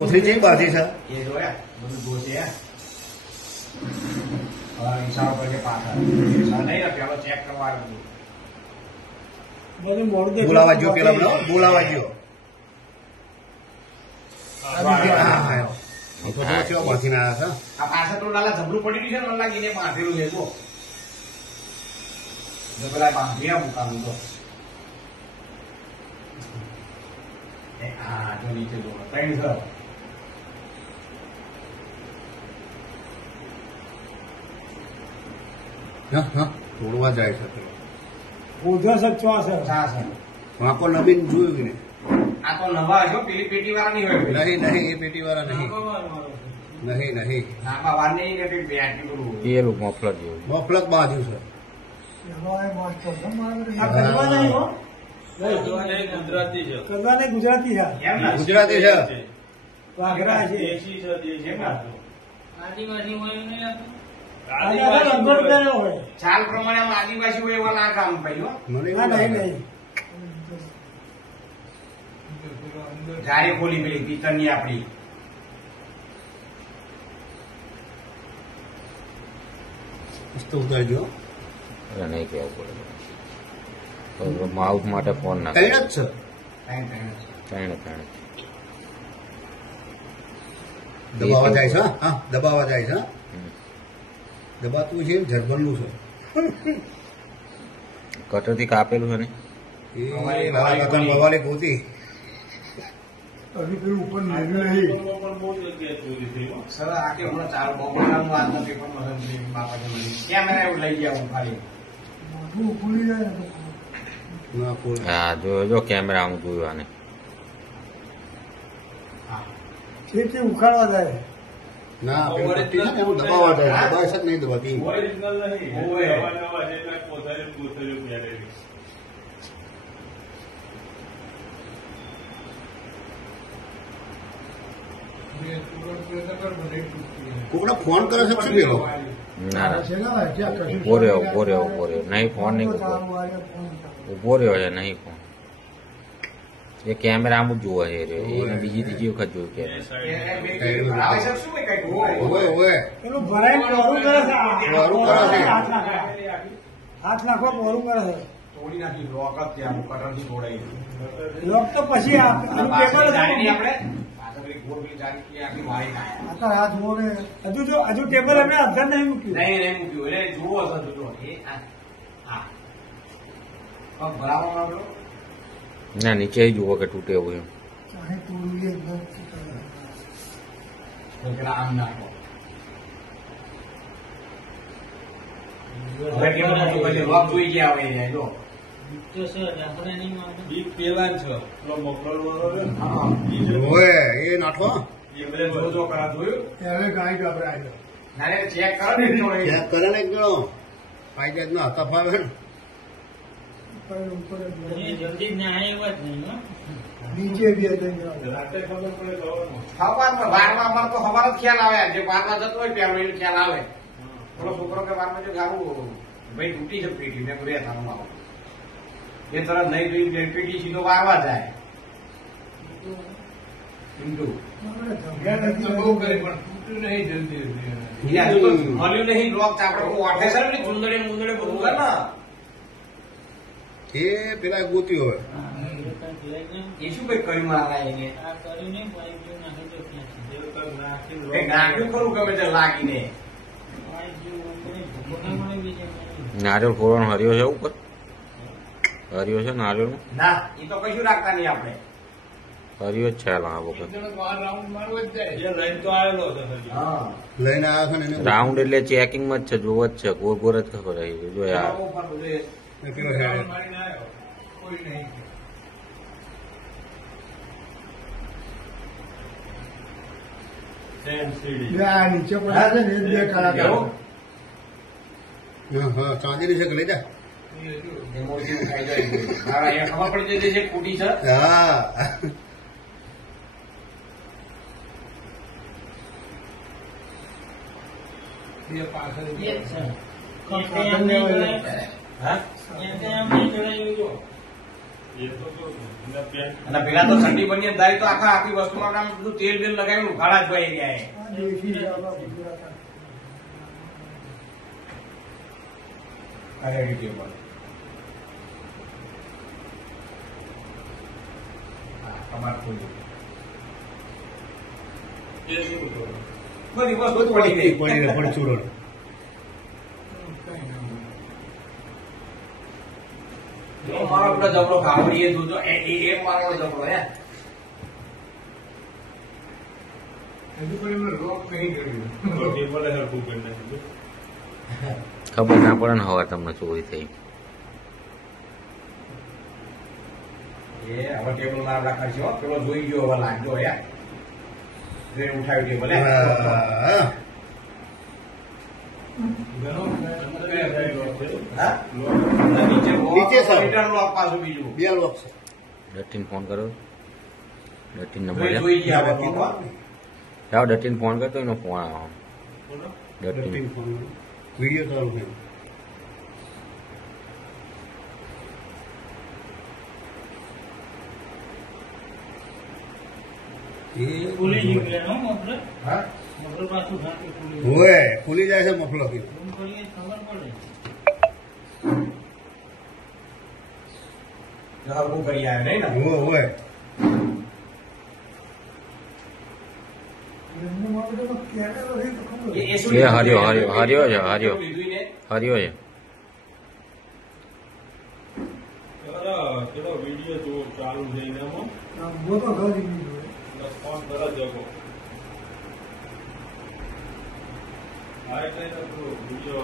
કોથળી ચેવી બાંધી છે એ જોયા બધું ગોતે ઈશારો કરજે પાછળ નહીં ને પેલો ચેક કરવા આવ્યો બધું મોડું દેખાય. બોલાવા ગયો પેલા બોલાવા ગયો કેવા બાંધીને આવ્યા આ પાછળ તો લાલા જબરું પડી ગયું છે ને લાગીને બાંધેલું છે જો પેલા બાંધી મુકાનું તો હા જો નીચે જો 3 છે તોડવા જાય છે ઓછા છે, ચોસ છે. ચા છે વાંકો નવીન જોયું કે નહીં? આ તો નવા છો પેલી પેટી વાળા નહીં હોય નહીં એ પેટી વાળા નહીં નામાં વાર નહીં ને પેલી બેટી પેલું પેલું મફલર જેવું મફલક બાંધ્યું છે આ કરવા નહીં હો. ગુજરાતી છે. કરવા નહીં, ગુજરાતી છે. એમ ને ગુજરાતી છે વાઘરા છે. દેશી છે, દેશી છે. આદિવાસી લંગર પહેર્યો હોય. ચાલ પ્રમાણે આમ આદિવાસી હોય એવા ના કામ ભાઈ હો મને હા, એવું નહીં, લાગે. નહીં. જારી ખોલી પેલી પિત્તળની આપડી મસ્ત ઉતારજો એટલે નહીં કહેવું પડે તો માઉથ માટે ફોન ના કઈ જ છે ત્રણે ત્રણે દબાવા જાય છે હા દબાવા જાય છે દબાતું છે ઝરબરનું છે કટરથી કાપેલું છે ને એ લાલા કાકા બવાલે ગોતી હજી પેલું ઉપર નીકળ્યું નહીં. પણ બહુ જગ્યાએ ચોરી થઈ હો. સર આખી હમણાં ચાર બહુ નાનું વાત નથી પણ મદદ બાપાજી મળી કેમેરા એવું લઈ ગયા હું ખાલી મોઢું ખુલી જાય ને તો. ના ફૂલ હા જો કેમેરા હું જોયું આને હા છેકથી ઉખાડવા જાય. ના પેલું પટ્ટી છે ને એવું દબાવા જાય દબાવે છે કે નહીં દબાતી ઓરિજિનલ નહીં. ઓય. નવા નવા છે એટલે કોથળીઓ પહેરેલી. કોકને ફોન કરે છે શું પેલો ના ના છે ને ભાઈ, જ્યાં કશું ઉભો રહ્યો નહીં ફોન નહીં ઉભો ચાલુ આવે, ફોન ચાલુ. ઉભો રહ્યો છે નહીં ફોન એ કેમેરા આમ જ જોવે છે એને બીજી ત્રીજી વખત જોયું કે ભરાવે છે શું કઈ ઓવે ઓવે પેલું ભરાઈને પોરું કરે છે. પોરું કરે છે. હાથ નાખવા. હાથ નાખવા પોરું કરે છે. તોડી નાખી લોક જ ત્યાં કટરથી તોડાઈ લોક તો પછી આનું પેપર જ જારી હતું. આપણે પાછળ પેલી ગોળ પેલી જારી કે આખી મારી નાખી આ તો હાથ મોરે. હજુ ટેબલ અમે અધર નહીં મૂક્યું. નહીં મૂક્યું એટલે જુઓ છો જોજો એ હા પગ ભરાવા માંડો ના નીચે જુઓ કે તૂટે એવું એમ ચાહે તોડવું એ જ તો પેલા આમ નાખો હવે કેવું હતું પછી લોક જોઈ ગયા હવે એ જો ઈ પેલા જ છે. પેલો મફલર વાળો છે ને. હા ઓવે એ નાખો એ બધા જોજો કરા જોયું હવે ગાય ગભરાય. નારે ચેક કરો ને જોડે ચેક કરે ને એક ગણો ફાયદા જ ના તફાવે ને ઉપર નીચે બી હતી. રાતે ખબર પડે જવાનું. સવારમાં બારમાં અમારે તો સવાર જ ખ્યાલ આવે જે બારમાં જતો હોય પેલો એને ખ્યાલ આવે થોડો છોકરો કે બારમાં જો ગાવું ભાઈ તૂટી છે પેટી મેં રે તારું આવો એ તરત નહીં જોઈ પેટી સીધો વારવા જાય પિન્ટુ હીરા તો મળ્યું નહીં લોક ચાપડો વાટે છે ને ચુંદડે મુંદડે બધું કરે ને એ પેલા ગોત્યો હોય એ શું કઈ કર્યું મારા એને કઈ નાખ્યું ખરું ગમે તે લાગીને નારિયેળ ફોરવાનો હરિયો છે ઉપર હરિયો છે નારિયેળ ના એ તો કશું રાખતા નહીં આપણે હરિયો જ છે આ વખત એ લઈને તો આવેલો છે હજી. હા લઈને આવ્યા છે ને એને રાઉન્ડ એટલે ચેકિંગમાં જ છે જોવો જ છે ગોર ગોર જ ખબર આવી જો યાર પેલો હેડ. મારીને આવ્યો. કોઈ નહીં. સેન્સીડી. આ નીચે પડ્યા છે ને એ જ બે કાળા કાળા. હા ચાંદીની છે કે લઈ જા એ મોટી ખાઈ જાય મારા અહીંયા ખબર પડી જતી છે કુટી છે હા બે પાછળ હા એ એ તો શું છે? એના પેન્ટ અને પેલા તો ઠંડી બની જાય તો આખી વસ્તુમાં આમ બધું તેલ બેલ લગાવીને ઉઘાડા જ ભાઈ ગયા એ. આ દેશી ડાબા ગુજરાત આ રેડી ટેબલ. હા, કબાટ ખોલ્યું. એ શું કરો? બધી વસ્તુ પડી ગઈ. પડી પણ ચૂરો જો મારો પેલો જબરો ખાવડી એ જોજો એ મારો જબરો હે. હજુ પણ એમને રોક નહીં કર્યું ટેબલે હરખું કરી નાખ્યું. ખબર ના પડે ને હવે તમને ચોરી થઈ. એ હવે ટેબલ મારા રાખશે હો. પેલો જોઈ ગયો હવે લાગજો હે. ટ્રેન ઉઠાવી ટેબલ હે. ઘણો અંદર થયેલો છે. હા? લોક. અને નીચે નીચે સર. મીટર લોક પાછું બીજું. બે લોક છે ડટીને ફોન કરો. ડટીન નંબર ભાઈ લે. જોઈ ગયા હવે લોક, હો. જાઓ ડટીને ફોન કરતો એનો ફોન આવે. બોલો. ડટીન વિડીયો ચાલુ થયો ખુલી ગયું એટલે નો મફલર. હા? મફલર પાછું સાથે ખુલી ગયું. હોય ખુલી જાય છે મફલો ફોન કરીએ ખબર પડે. હરખું કરી આવે નહીં ને? હોય એમને માટે તો કેમેરો રહી તો ખબર એ શું એ હર્યો છે હર્યો. લીધું ને? હર્યો છે. પેલો વિડીયો જો ચાલુ છે એનામાં આમ બોતો ઘરી દીધું ફોન તરત જગો. હા એટલે વિડીયો